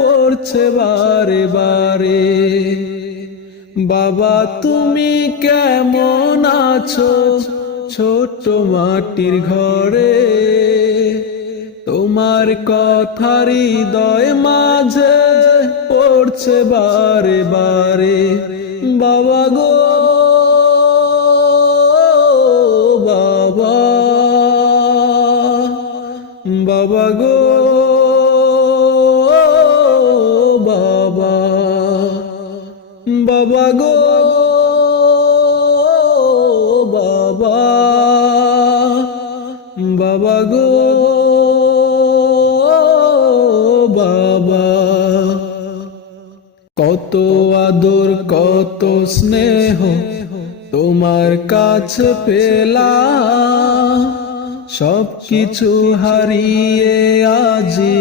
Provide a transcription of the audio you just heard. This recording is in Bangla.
পড়ছে বারে বারে। বাবা তুমি কেমন আছো ছোট মাটির ঘরে, তোমার কথা হৃদয় মাঝে পড়ছে বারে বারে। বাবা গো বাবা, বাবা গো বাবা, বাবা গো বাবা, বাবা গো বাবা। কত আদর কত স্নেহ তোমার কাছে পেলাম, সব কিছু হারিয়ে আজি